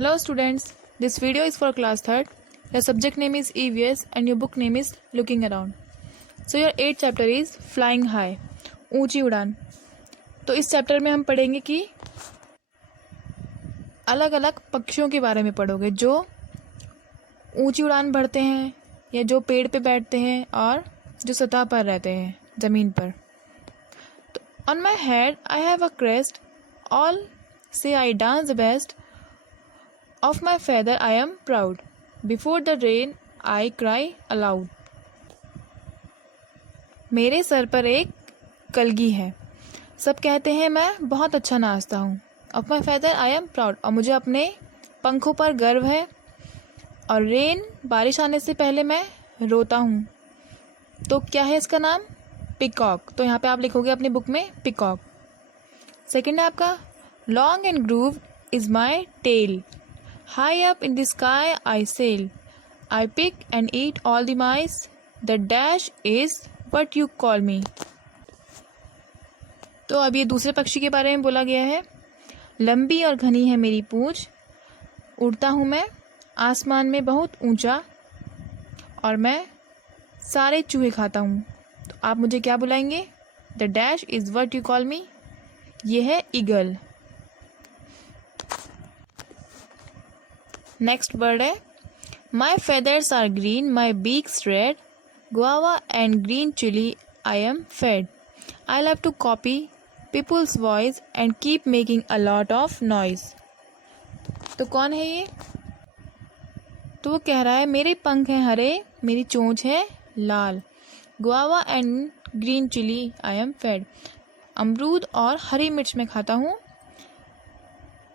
Hello students, this video is for class 3rd. Your subject name is EVS and your book name is Looking Around. So your 8th chapter is Flying High, ऊंची उड़ान. तो इस chapter में हम पढ़ेंगे कि अलग अलग पक्षियों के बारे में पढ़ोगे जो ऊंची उड़ान भरते हैं या जो पेड़ पे बैठते हैं और जो सतह पर रहते हैं ज़मीन पर. तो on my head I have a crest, also I dance the best. Of my feather I am proud. Before the rain I cry aloud. मेरे सर पर एक कलगी है, सब कहते हैं मैं बहुत अच्छा नाचता हूँ. Of my feather I am proud. और मुझे अपने पंखों पर गर्व है. और रेन, बारिश आने से पहले मैं रोता हूँ. तो क्या है इसका नाम? पिकॉक. तो यहाँ पे आप लिखोगे अपनी बुक में पिकॉक. सेकेंड है आपका long and groove is my tail. High up in the sky I sail. I pick and eat all the mice. The dash is what you call me. तो अब ये दूसरे पक्षी के बारे में बोला गया है. लंबी और घनी है मेरी पूंछ, उड़ता हूँ मैं आसमान में बहुत ऊंचा, और मैं सारे चूहे खाता हूँ. तो आप मुझे क्या बुलाएंगे? The dash is what you call me. ये है ईगल. नेक्स्ट वर्ड है my feathers are green, my beak's red, guava and green chilli I am fed. I love to copy people's voice and keep making a lot of noise. तो कौन है ये? तो वो कह रहा है मेरे पंख हैं हरे, मेरी चोंच है लाल, guava and green chilli I am fed. अमरूद और हरी मिर्च में खाता हूँ.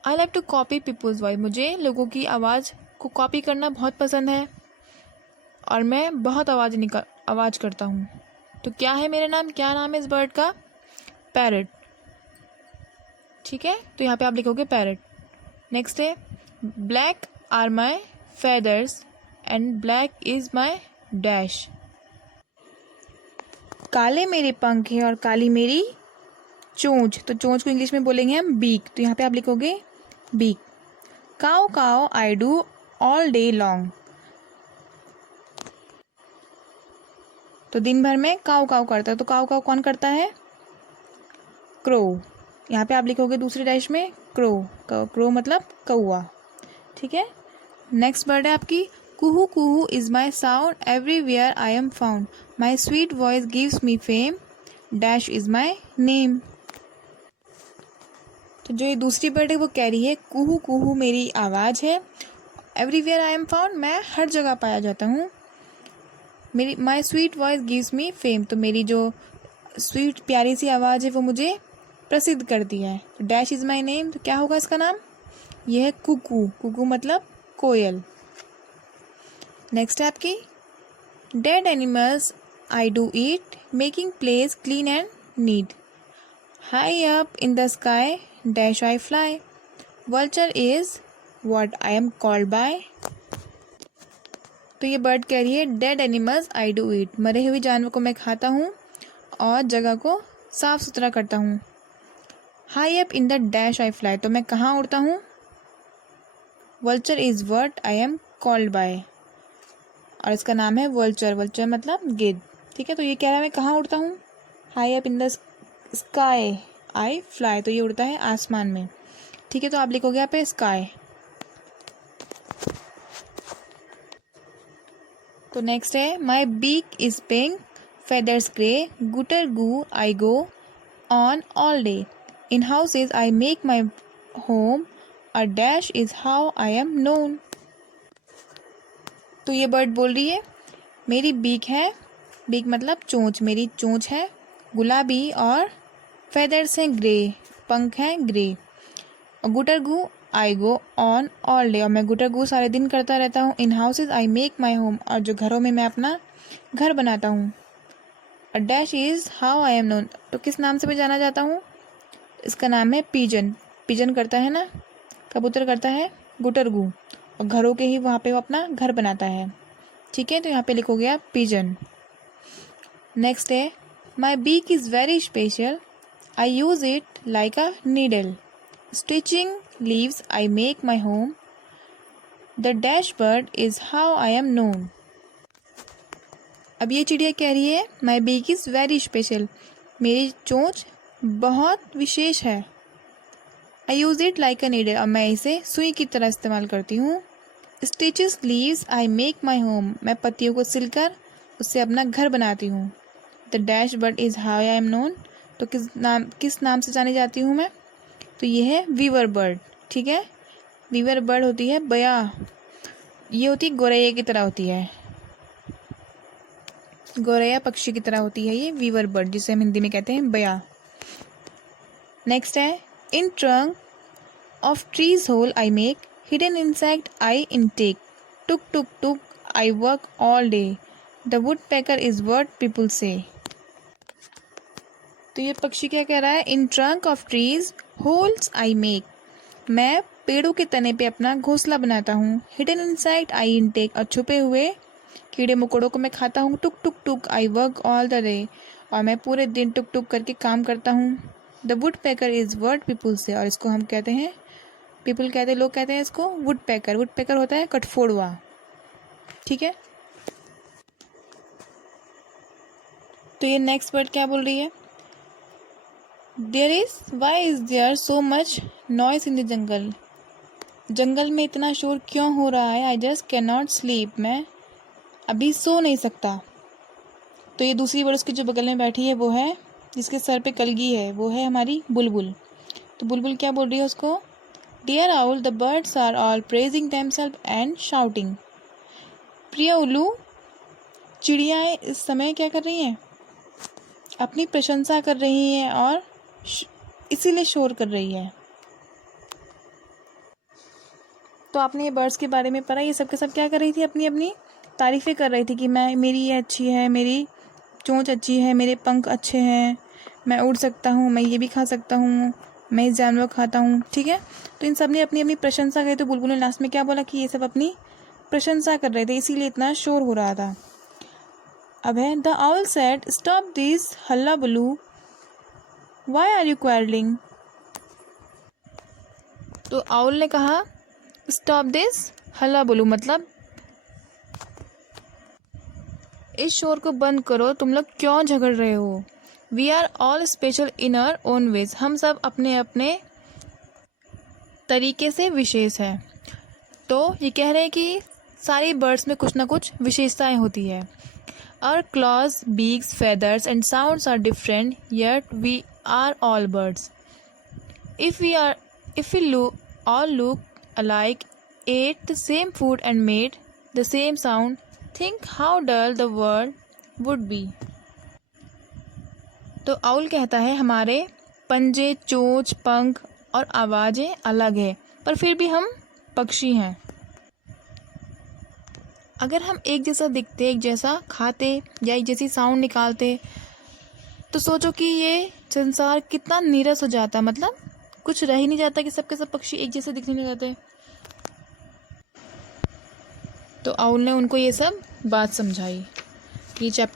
I love to copy people's voice, मुझे लोगों की आवाज़ को कॉपी करना बहुत पसंद है और मैं बहुत आवाज़ करता हूँ. तो क्या है मेरा नाम? क्या नाम है इस बर्ड का? पैरट. ठीक है, तो यहाँ पे आप लिखोगे पैरट. नेक्स्ट है black are my feathers and black is my dash. काले मेरे पंख हैं और काली मेरी चोंच. तो चोंच को इंग्लिश में बोलेंगे हम बीक. तो यहाँ पे आप लिखोगे beak. Caw caw I do all day long. तो दिन भर में काओ काओ करता है. तो काओ काओ कौन करता है? क्रो. यहाँ पे आप लिखोगे दूसरे डैश में क्रो. क्रो मतलब कौआ. ठीक है. नेक्स्ट वर्ड है आपकी कुहू कुहू is my sound, everywhere I am found, my sweet voice gives me fame, dash is my name. तो जो ये दूसरी बर्ड है वो कह रही है कुहू कुहू मेरी आवाज़ है, एवरीवेयर आई एम फाउंड मैं हर जगह पाया जाता हूँ, मेरी माई sweet voice gives me fame तो मेरी जो स्वीट प्यारी सी आवाज़ है वो मुझे प्रसिद्ध करती है. Dash is my name. तो क्या होगा इसका नाम? यह है कुकू. कुकू मतलब कोयल. नेक्स्ट है आपकी dead animals I do eat, making place clean and neat. High up in the sky dash I fly, vulture is what I am called by. तो ये बर्ड कह रही है डेड एनिमल्स आई डू ईट, मरे हुए जानवर को मैं खाता हूँ और जगह को साफ सुथरा करता हूँ. High up in the dash I fly, तो मैं कहाँ उड़ता हूँ? Vulture is what I am called by, और इसका नाम है वल्चर. वल्चर मतलब गिद्ध. ठीक है, तो ये कह रहा है मैं कहाँ उड़ता हूँ? High up in the sky I fly, तो ये उड़ता है आसमान में. ठीक है, तो आप लिखोगे यहाँ पे स्काई. तो नेक्स्ट है my beak is pink, feathers grey, गुटर गू I go on all day, in houses I make my home, a dash is how I am known. तो ये बर्ड बोल रही है मेरी बीक है, बीक मतलब चोंच, मेरी चोंच है गुलाबी और फेदर्स हैं ग्रे, पंख हैं ग्रे, और गुटर गू I go on all day, और मैं गुटर गू सारे दिन करता रहता हूँ. इन houses I make my home, और जो घरों में मैं अपना घर बनाता हूँ. A dash is how I am known, तो किस नाम से मैं जाना जाता हूँ? इसका नाम है पिजन. पिजन करता है ना, कबूतर करता है गुटर गू, और घरों के ही वहाँ पे वो अपना घर बनाता है. ठीक है, तो यहाँ पे लिखोगे आप पिजन. नेक्स्ट है my beak is very special, I use it like a needle. Stitching leaves I make my home. The dash bird is how I am known. अब ये चिड़िया कह रही है my beak is very special, मेरी चोंच बहुत विशेष है। I use it like a needle, और मैं इसे सुई की तरह इस्तेमाल करती हूँ। Stitches leaves I make my home, मैं पत्तियों को सिलकर उससे अपना घर बनाती हूँ। The dash bird is how I am known, तो किस नाम से जानी जाती हूँ मैं? तो ये है वीवर बर्ड। ठीक है, वीवर बर्ड होती है बया, ये होती है गोरैया की तरह होती है, गोरैया पक्षी की तरह होती है ये वीवर बर्ड, जिसे हम हिंदी में कहते हैं बया। नेक्स्ट है in trunk of trees hole I make, hidden insect I intake, टुक टुक टुक I work all day, the woodpecker is word people से। तो ये पक्षी क्या कह रहा है? In trunk of trees holes I make, मैं पेड़ों के तने पे अपना घोंसला बनाता हूँ। हिडन इनसाइड आई इनटेक, और छुपे हुए कीड़े मकोड़ों को मैं खाता हूँ। टुक टुक टुक I work all the day, और मैं पूरे दिन टुक टुक करके काम करता हूँ। The wood packer is word people से, और इसको हम कहते हैं, पीपल कहते हैं, लोग कहते हैं इसको वुड पैकर। वुड पैकर होता है कठफोड़वा। ठीक है, तो ये नेक्स्ट वर्ड क्या बोल रही है? Why is there so much noise in the jungle, जंगल में इतना शोर क्यों हो रहा है? I just can not sleep, मैं अभी सो नहीं सकता। तो ये दूसरी वर्ड उसके जो बगल में बैठी है वो है, जिसके सर पे कलगी है, वो है हमारी बुलबुल। तो बुलबुल क्या बोल रही है उसको? Dear owl the birds are all praising themselves and shouting, प्रिय उल्लू, चिड़ियाएँ इस समय क्या कर रही हैं? अपनी प्रशंसा कर रही हैं और इसीलिए शोर कर रही है। तो आपने ये बर्ड्स के बारे में पढ़ा, ये सब के सब क्या कर रही थी? अपनी अपनी तारीफ़ें कर रही थी कि मैं, मेरी ये अच्छी है, मेरी चोंच अच्छी है, मेरे पंख अच्छे हैं, मैं उड़ सकता हूँ, मैं ये भी खा सकता हूँ, मैं इस जानवर खाता हूँ। ठीक है, तो इन सब ने अपनी अपनी प्रशंसा करी। तो बुलबुल ने लास्ट में क्या बोला कि ये सब अपनी प्रशंसा कर रहे थे, इसीलिए इतना शोर हो रहा था। अब है the owl said stop this हल्ला बलू, वाई आर यू क्वारलिंग। तो आउल ने कहा स्टॉप दिस हल्ला बोलू, मतलब इस शोर को बंद करो, तुम लोग क्यों झगड़ रहे हो। We are all special in our own ways, हम सब अपने अपने तरीके से विशेष है। तो ये कह रहे हैं कि सारी बर्ड्स में कुछ ना कुछ विशेषताएं होती है। Our claws, beaks, feathers and sounds are different, yet we are all birds. If we all look alike, ate the same food and made the same sound, think how dull the world would be. तो owl कहता है हमारे पंजे, चोंच, पंख और आवाज़ें अलग है, पर फिर भी हम पक्षी हैं। अगर हम एक जैसा दिखते, एक जैसा खाते या एक जैसी साउंड निकालते, तो सोचो कि ये संसार कितना नीरस हो जाता, मतलब कुछ रह ही नहीं जाता कि सबके सब पक्षी एक जैसे दिखने लग जाते। तो आउल ने उनको ये सब बात समझाई। ये चैप्टर